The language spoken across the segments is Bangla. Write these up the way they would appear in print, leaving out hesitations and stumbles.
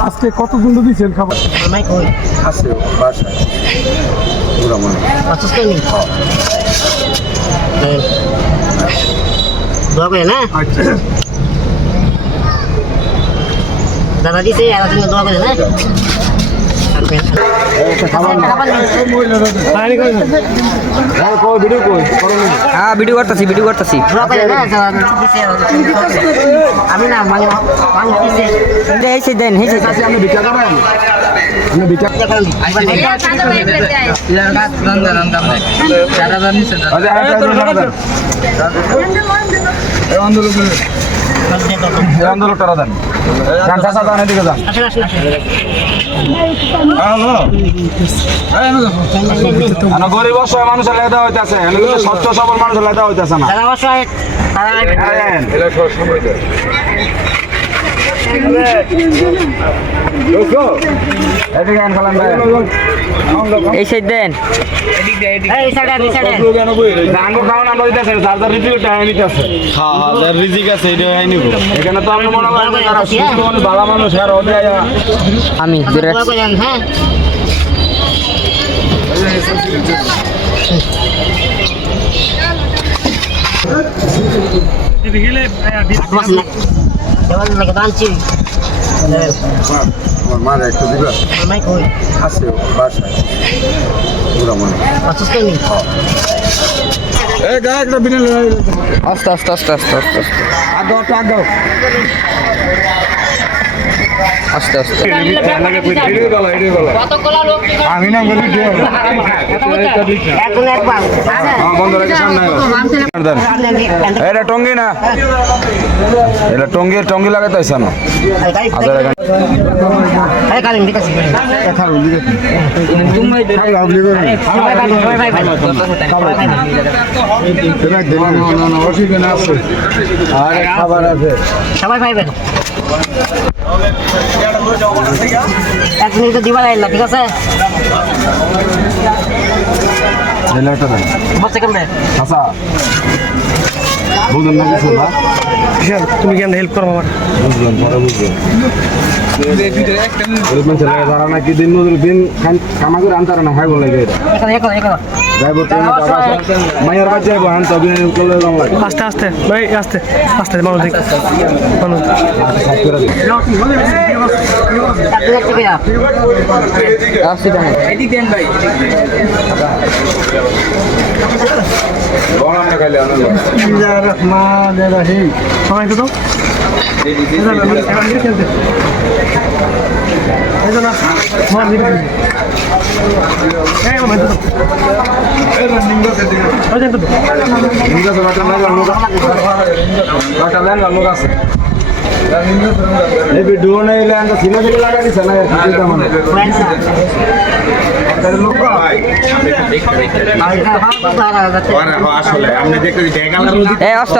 আজকে কতজন দিয়েছেন খাবার? আছে বাসায় পুরো মনে দোয়া করে না দাদা দিছে আর তুমি দোয়া করে না হ্যাঁ ভিডিও করতেছি দোয়া করে না আমি না মানে হেসে দেন আমি বিটা করেন আমি বিটা আন্দোলন করা দেন এদিকে যান গরিব অসহায় মানুষের লেদা হইতেছে স্বচ্ছ সবল মানুষের লেদা হইতেছে না এই সাইড দেন এখানে তো আমি মনে করি ভালো মানুষ আর আমি দোয়া করে হ্যাঁ মারা একটু দিবা আছে বাসায় পুরো মনে একটা বিনা আস্তে আমি না বলি বন্ধ রেখে সামনে এটা টঙ্গি না এটা টঙ্গি লাগাতে আসছে না খাবার আছে সবাই পাইবেন এক মিনিট দিবা লাগলা ঠিক আছে বসে কেমনে আচ্ছা বুঝলেন না কিছু না তুমি কেন হেল্প করো আমার? বুঝলাম পরে বুঝলাম যারা নাকি দিন দিন কামা করে আনতারা না হ্যাঁ বলে মায়ের কাছে যাইব হান তবে আস্তে আস্তে ভাই আস্তে আস্তে মানুষ দেখ মানুষ সবাই তো ভিডিও নেই সিনেমা লাগা দিচ্ছে না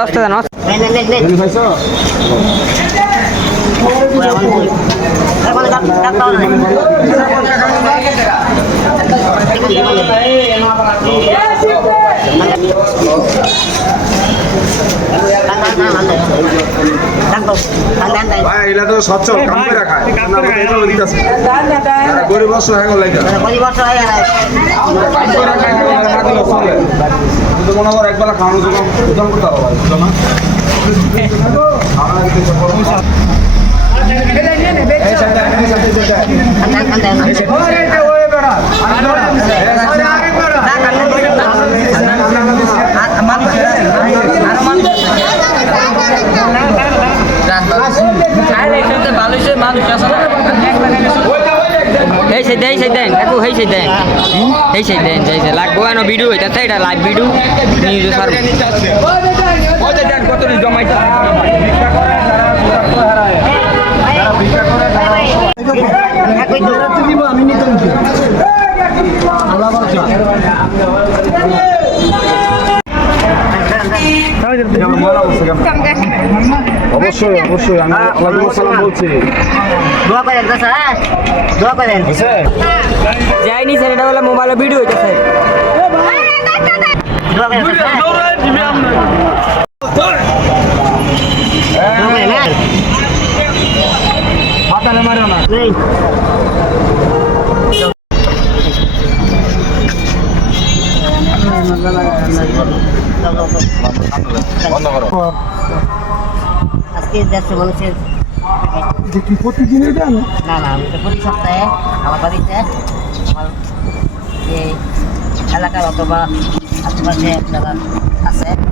আস্তে দেন এটা তো সচ্ছল কাম করে খায় গরিব অসহায় মনে করো একবার খাওয়ানো উদাম করতে হবে এই সাইড দেন কাকু এই সাইড দেন লাগবো এনো ভিডিও হইতাছে এটা লাইভ ভিডিও নিউজ সার্ভ কত জমাইতে অবশ্যই আমি আলাইকুম আসসালাম বলছি দোয়া করেন হ্যাঁ দোয়া করেন যাইনি স্যার এটা বলে মোবাইলে ভিডিও হইতাছে দোয়া করেন তাহলে মারো না এই বন্ধ করো আজকে 150 মানুষের প্রতিদিনই দেন না না আমি তো প্রতি সপ্তাহে আমার বাড়িতে আমার যে এলাকার অথবা আশেপাশে যারা আছে